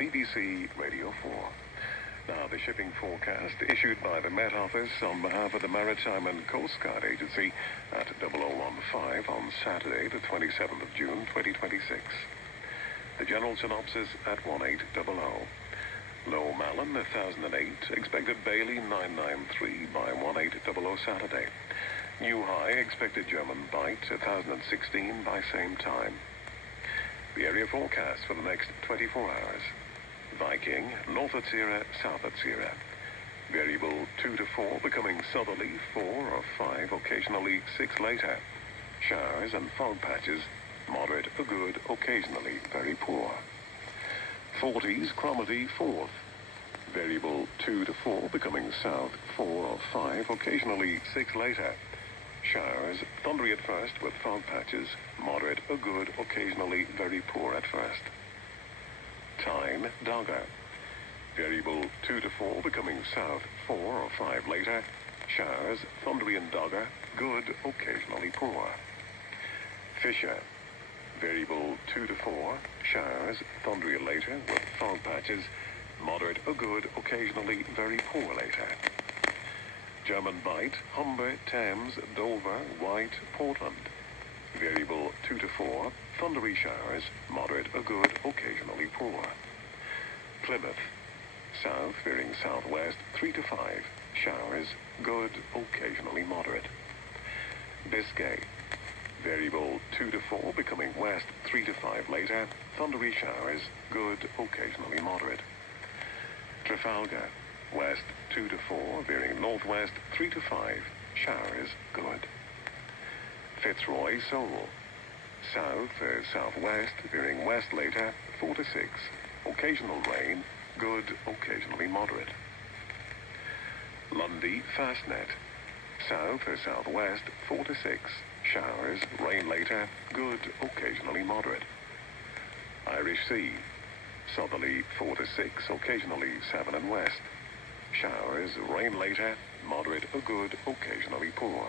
BBC Radio 4. Now, the shipping forecast issued by the Met Office on behalf of the Maritime and Coast Guard Agency at 0015 on Saturday, the 27th of June, 2026. The general synopsis at 1800. Low Malin, 1008. Expected Bailey, 993 by 1800 Saturday. New high, expected German Bight, 1016 by same time. The area forecast for the next 24 hours. Viking, north at Sierra, south at Sierra. Variable 2 to 4, becoming southerly 4 or 5, occasionally 6 later. Showers and fog patches, moderate or good, occasionally very poor. 40s, Cromarty 4th. Variable 2 to 4, becoming south 4 or 5, occasionally 6 later. Showers, thundery at first with fog patches, moderate or good, occasionally very poor at first. Tyne, Dogger. Variable 2 to 4, becoming south 4 or 5 later. Showers, thundery and Dogger, good, occasionally poor. Fisher. Variable 2 to 4, showers, thundery later with fog patches, moderate or good, occasionally very poor later. German Bight, Humber, Thames, Dover, White, Portland. Variable 2 to 4, thundery showers, moderate or good, occasionally poor. Plymouth. South, veering southwest 3 to 5, showers, good, occasionally moderate. Biscay. Variable 2 to 4, becoming west 3 to 5 later, thundery showers, good, occasionally moderate. Trafalgar. West 2 to 4, veering northwest 3 to 5, showers, good. Fitzroy, Seoul. South, southwest, veering west later 4 to 6, occasional rain, good, occasionally moderate. Lundy, Fastnet. South or southwest 4 to 6, showers, rain later, good, occasionally moderate. Irish Sea. Southerly 4 to 6, occasionally 7 and west. Showers, rain later, moderate or good, occasionally poor.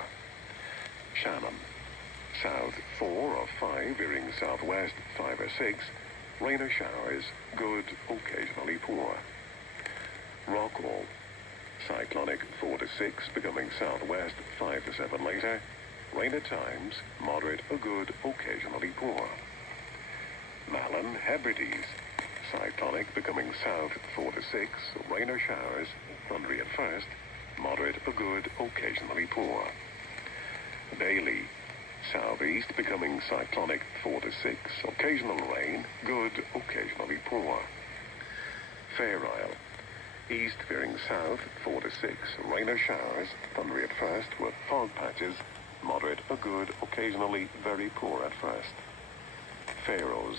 Shannon. South 4 or 5, veering southwest 5 or 6, rain or showers, good, occasionally poor. Rockall. Cyclonic 4 to 6, becoming southwest 5 to 7 later, rain at times, moderate or good, occasionally poor. Malin, Hebrides. Cyclonic becoming south 4 to 6, rain or showers, thundery at first, moderate or good, occasionally poor. Bailey. Southeast becoming cyclonic 4 to 6, occasional rain, good, occasionally poor. Fair Isle. East veering south 4 to 6, rain or showers, thundery at first with fog patches, moderate or good, occasionally very poor at first. Faroes.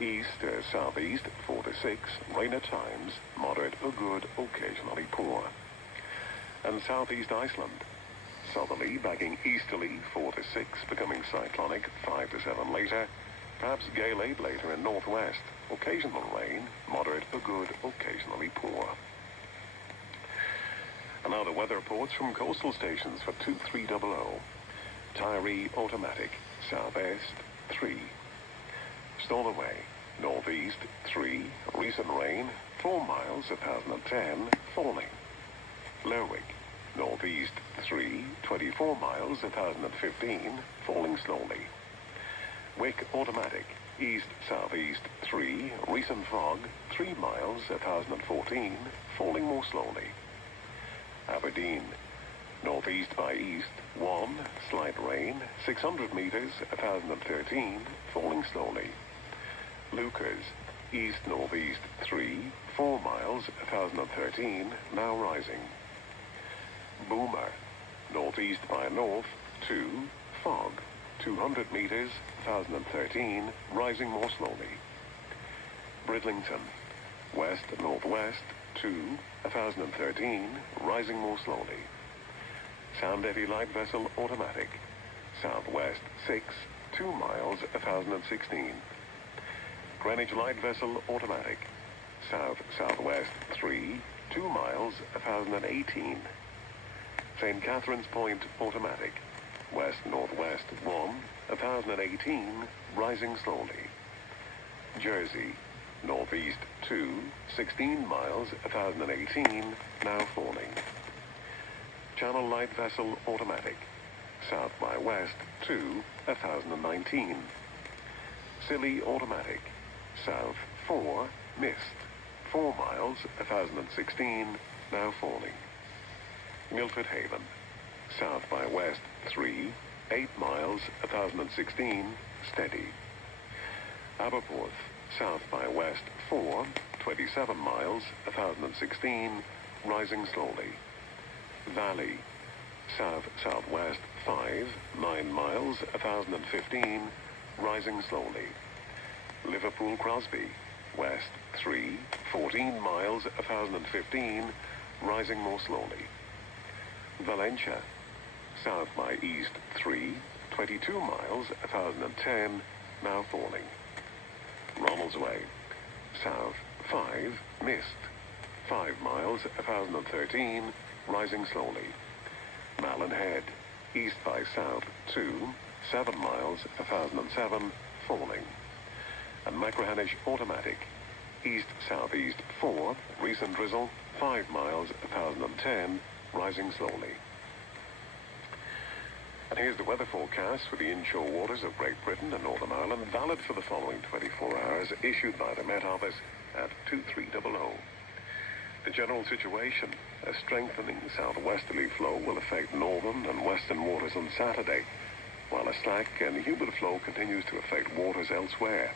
East or southeast 4 to 6, rain at times, moderate or good, occasionally poor. And southeast Iceland. Southerly backing easterly 4 to 6, becoming cyclonic 5 to 7 later, perhaps gale 8 later in northwest, occasional rain, moderate or good, occasionally poor. And now the weather reports from coastal stations for 2300. Tyree automatic, southeast 3. Stornoway, northeast 3, recent rain 4 miles 1010, falling. Lerwick, northeast 3, 24 miles 1015, falling slowly. Wick automatic, east-southeast 3, recent fog 3 miles 1014, falling more slowly. Aberdeen, northeast by east 1, slight rain 600 meters 1013, falling slowly. Lucas, east-northeast 3, 4 miles 1013, now rising. Boomer, northeast by north 2, fog 200 meters 1013, rising more slowly. Bridlington, west-northwest 2, 1013, rising more slowly. Sound Eddy light vessel automatic, southwest 6, 2 miles 1016. Greenwich light vessel automatic, south-southwest 3, 2 miles 1018. St. Catherine's Point automatic, west-northwest 1, 1018, rising slowly. Jersey, Northeast 2, 16 miles, 1018, now falling. Channel light vessel automatic. South by west 2, 1019. Scilly automatic. South 4, mist. 4 miles, 1016, now falling. Milford Haven. South by west 3, 8 miles, 1016, steady. Aberporth. South by west 4, 27 miles, 1016, rising slowly. Valley. South-southwest 5, 9 miles, 1015, rising slowly. Liverpool Crosby. West 3, 14 miles, 1015, rising more slowly. Valencia. South by east 3, 22 miles, 1010, now falling. Ronaldsway. South 5, mist. 5 miles, 1013, rising slowly. Malin Head. East by south 2, 7 miles, 1007, falling. And Machrihanish automatic. East-southeast 4, recent drizzle, 5 miles, 1010, rising slowly. And here's the weather forecast for the inshore waters of Great Britain and Northern Ireland, valid for the following 24 hours, issued by the Met Office at 2300. The general situation: a strengthening southwesterly flow will affect northern and western waters on Saturday, while a slack and humid flow continues to affect waters elsewhere.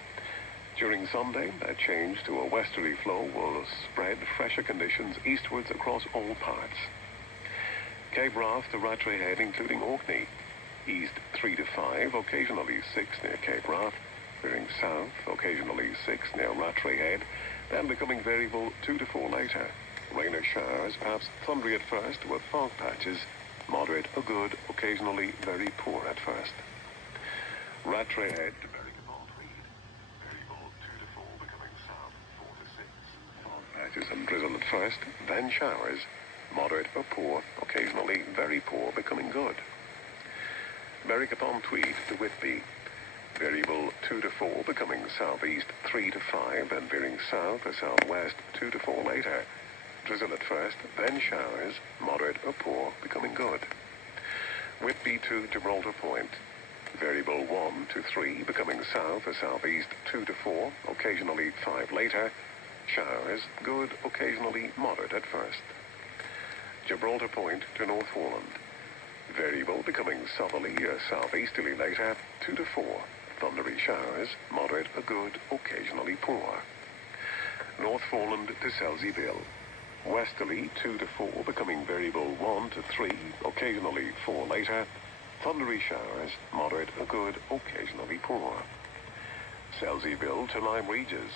During Sunday, a change to a westerly flow will spread fresher conditions eastwards across all parts. Cape Wrath to Rattray Head, including Orkney. East 3 to 5, occasionally 6 near Cape Wrath. Veering south, occasionally 6 near Rattray Head, then becoming variable 2 to 4 later. Rain or showers, perhaps thundery at first, with fog patches. Moderate or good, occasionally very poor at first. Rattray Head to Berwick-upon-Tweed. Variable 2 to 4, becoming south 4 to 6. Fog patches and drizzle at first, then showers. Moderate or poor, occasionally very poor, becoming good. Berwick-upon-Tweed to Whitby. Variable 2 to 4, becoming southeast 3 to 5, and veering south or southwest 2 to 4 later. Drizzle at first, then showers. Moderate or poor, becoming good. Whitby to Gibraltar Point. Variable 1 to 3, becoming south or southeast 2 to 4, occasionally 5 later. Showers, good, occasionally moderate at first. Gibraltar Point to North Foreland. Variable becoming southerly or southeasterly later, 2 to 4. Thundery showers, moderate or good, occasionally poor. North Foreland to Selseyville. Westerly 2 to 4, becoming variable 1 to 3, occasionally 4 later. Thundery showers, moderate or good, occasionally poor. Selseyville to Lyme Regis.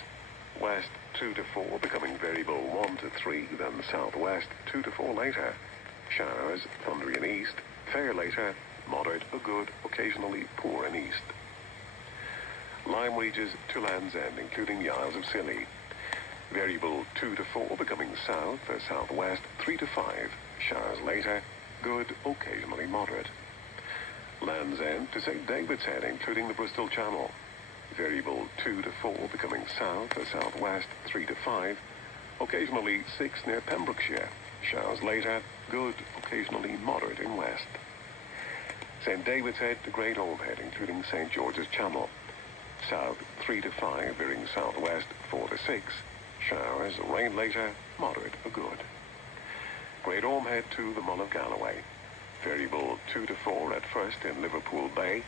West 2 to 4, becoming variable 1 to 3, then southwest 2 to 4 later. Showers, thundery in east, fair later, moderate or good, occasionally poor in east. Lyme Regis to Land's End, including the Isles of Scilly. Variable 2 to 4, becoming south or southwest 3 to 5. Showers later, good, occasionally moderate. Land's End to St. David's Head, including the Bristol Channel. Variable 2 to 4, becoming south or southwest 3 to 5. Occasionally 6 near Pembrokeshire. Showers later, good, occasionally moderate in west. St. David's Head to Great Orme Head, including St. George's Channel. South 3 to 5, veering southwest 4 to 6. Showers, rain later, moderate or good. Great Orme Head to the Mull of Galloway. Variable 2 to 4 at first in Liverpool Bay.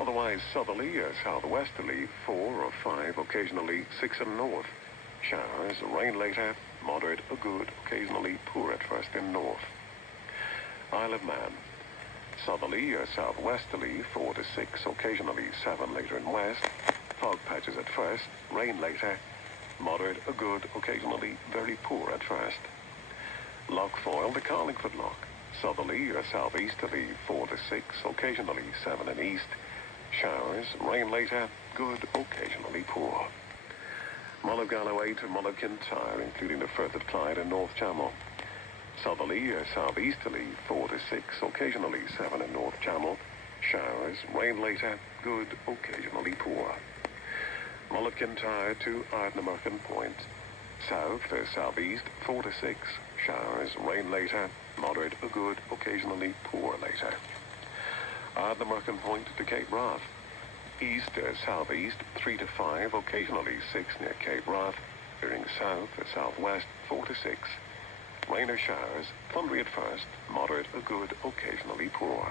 Otherwise southerly or southwesterly 4 or 5, occasionally 6 in north. Showers, rain later, moderate or good, occasionally poor at first in north. Isle of Man. Southerly or southwesterly 4 to 6, occasionally 7 later in west. Fog patches at first, rain later. Moderate or good, occasionally very poor at first. Lough Foyle to Carlingford Lough. Southerly or southeasterly 4 to 6, occasionally 7 in east. Showers, rain later, good, occasionally poor. Mull of Galloway to Mull of Kintyre, including the Firth of Clyde and North Channel. Southerly or southeasterly 4 to 6, occasionally 7 in North Channel. Showers, rain later, good, occasionally poor. Mullifkintyre to Ardnamurchan Point. South to southeast 4 to 6. Showers, rain later, moderate or good, occasionally poor later. Ardnamurchan Point to Cape Wrath. East to southeast 3 to 5, occasionally 6 near Cape Wrath. Veering south to southwest 4 to 6. Rain or showers, thundery at first, moderate or good, occasionally poor.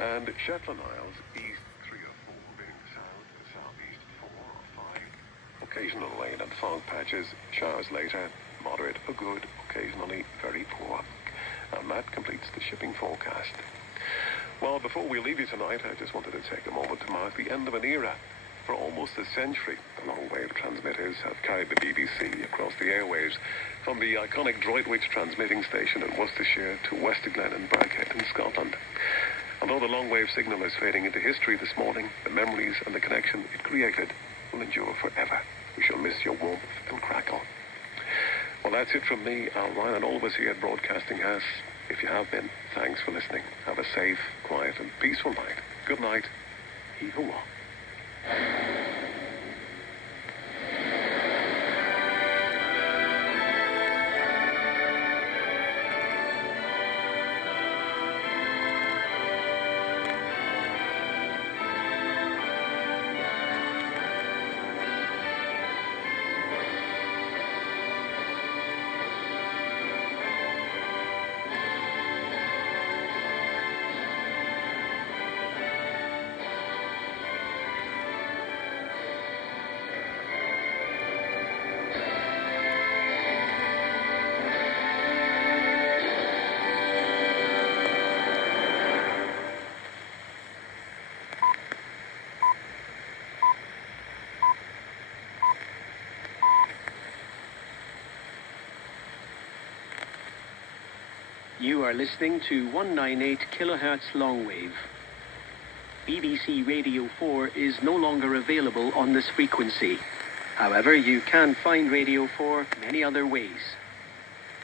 And Shetland Isles, east 3 or 4, veering south to southeast 4 or 5. Occasional rain and fog patches, showers later, moderate or good, occasionally very poor. And that completes the shipping forecast. Well, before we leave you tonight, I just wanted to take a moment to mark the end of an era. For almost a century, the long-wave transmitters have carried the BBC across the airwaves, from the iconic Droitwich transmitting station in Worcestershire to Westerglen and Birkhead in Scotland. Although the long-wave signal is fading into history this morning, the memories and the connection it created will endure forever. We shall miss your warmth and crackle. Well, that's it from me, Al Ryan, and all of us here at Broadcasting House. If you have been, thanks for listening. Have a safe, quiet, and peaceful night. Good night. Hee-haw. You are listening to 198 kilohertz longwave. BBC Radio 4 is no longer available on this frequency. However, you can find Radio 4 many other ways.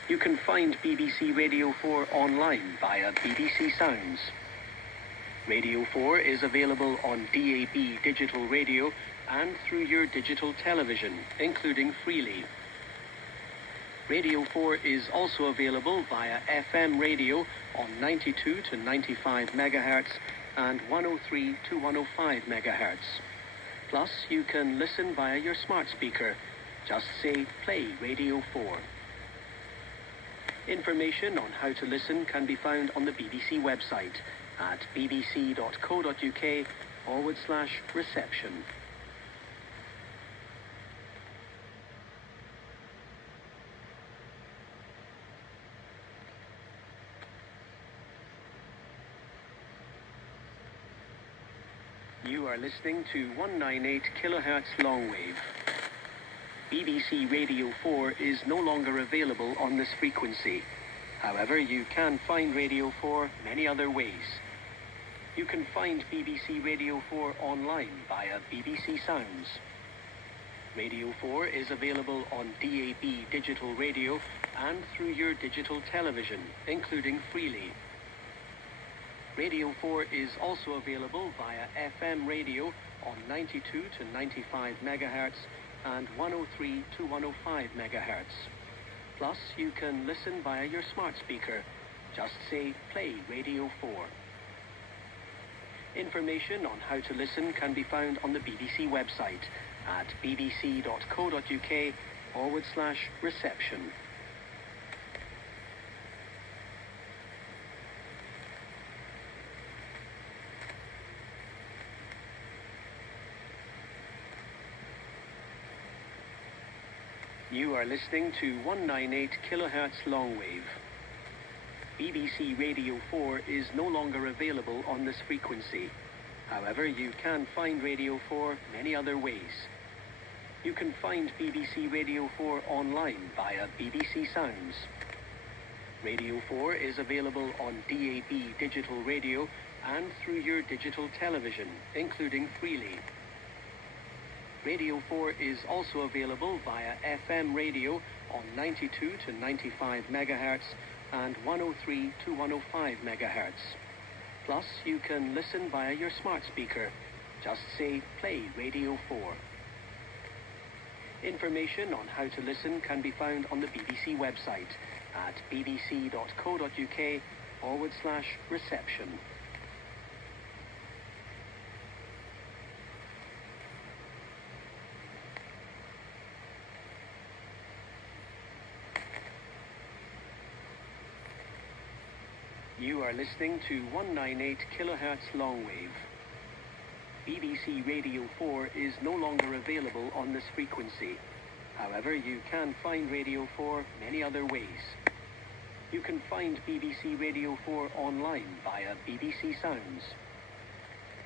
You can find BBC Radio 4 online via BBC Sounds. Radio 4 is available on DAB digital radio and through your digital television, including Freely. Radio 4 is also available via FM radio on 92 to 95 megahertz and 103 to 105 megahertz. Plus, you can listen via your smart speaker. Just say, play Radio 4. Information on how to listen can be found on the BBC website at bbc.co.uk/reception. You are listening to 198 kilohertz longwave. BBC Radio 4 is no longer available on this frequency. However, you can find Radio 4 many other ways. You can find BBC Radio 4 online via BBC Sounds. Radio 4 is available on DAB digital radio and through your digital television, including Freely. Radio 4 is also available via FM radio on 92 to 95 megahertz and 103 to 105 megahertz. Plus, you can listen via your smart speaker. Just say, play Radio 4. Information on how to listen can be found on the BBC website at bbc.co.uk/reception. You are listening to 198 kilohertz longwave. BBC Radio 4 is no longer available on this frequency. However, you can find Radio 4 many other ways. You can find BBC Radio 4 online via BBC Sounds. Radio 4 is available on DAB digital radio and through your digital television, including Freely. Radio 4 is also available via FM radio on 92 to 95 megahertz and 103 to 105 megahertz. Plus, you can listen via your smart speaker. Just say, play Radio 4. Information on how to listen can be found on the BBC website at bbc.co.uk/reception. You are listening to 198 kilohertz longwave. BBC Radio 4 is no longer available on this frequency. However, you can find Radio 4 many other ways. You can find BBC Radio 4 online via BBC Sounds.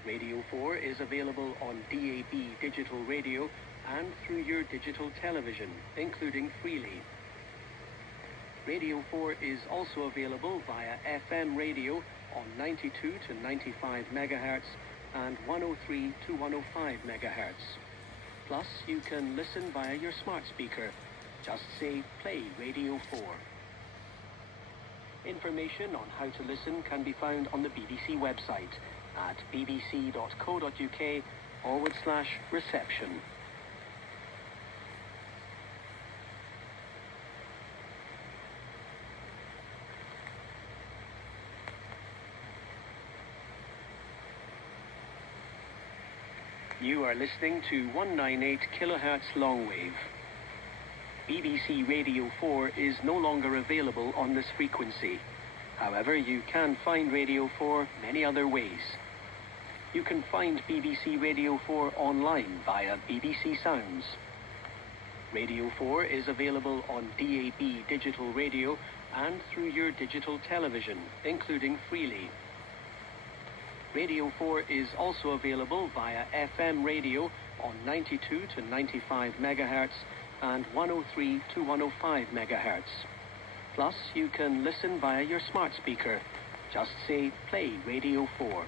Radio 4 is available on DAB digital radio and through your digital television, including Freely. Radio 4 is also available via FM radio on 92 to 95 megahertz and 103 to 105 megahertz. Plus, you can listen via your smart speaker. Just say, play Radio 4. Information on how to listen can be found on the BBC website at bbc.co.uk/reception. You are listening to 198 kilohertz longwave. BBC Radio 4 is no longer available on this frequency. However, you can find Radio 4 many other ways. You can find BBC Radio 4 online via BBC Sounds. Radio 4 is available on DAB digital radio and through your digital television, including Freely. Radio 4 is also available via FM radio on 92 to 95 megahertz and 103 to 105 megahertz. Plus, you can listen via your smart speaker. Just say, play Radio 4.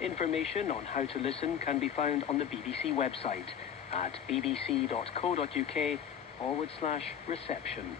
Information on how to listen can be found on the BBC website at bbc.co.uk/reception.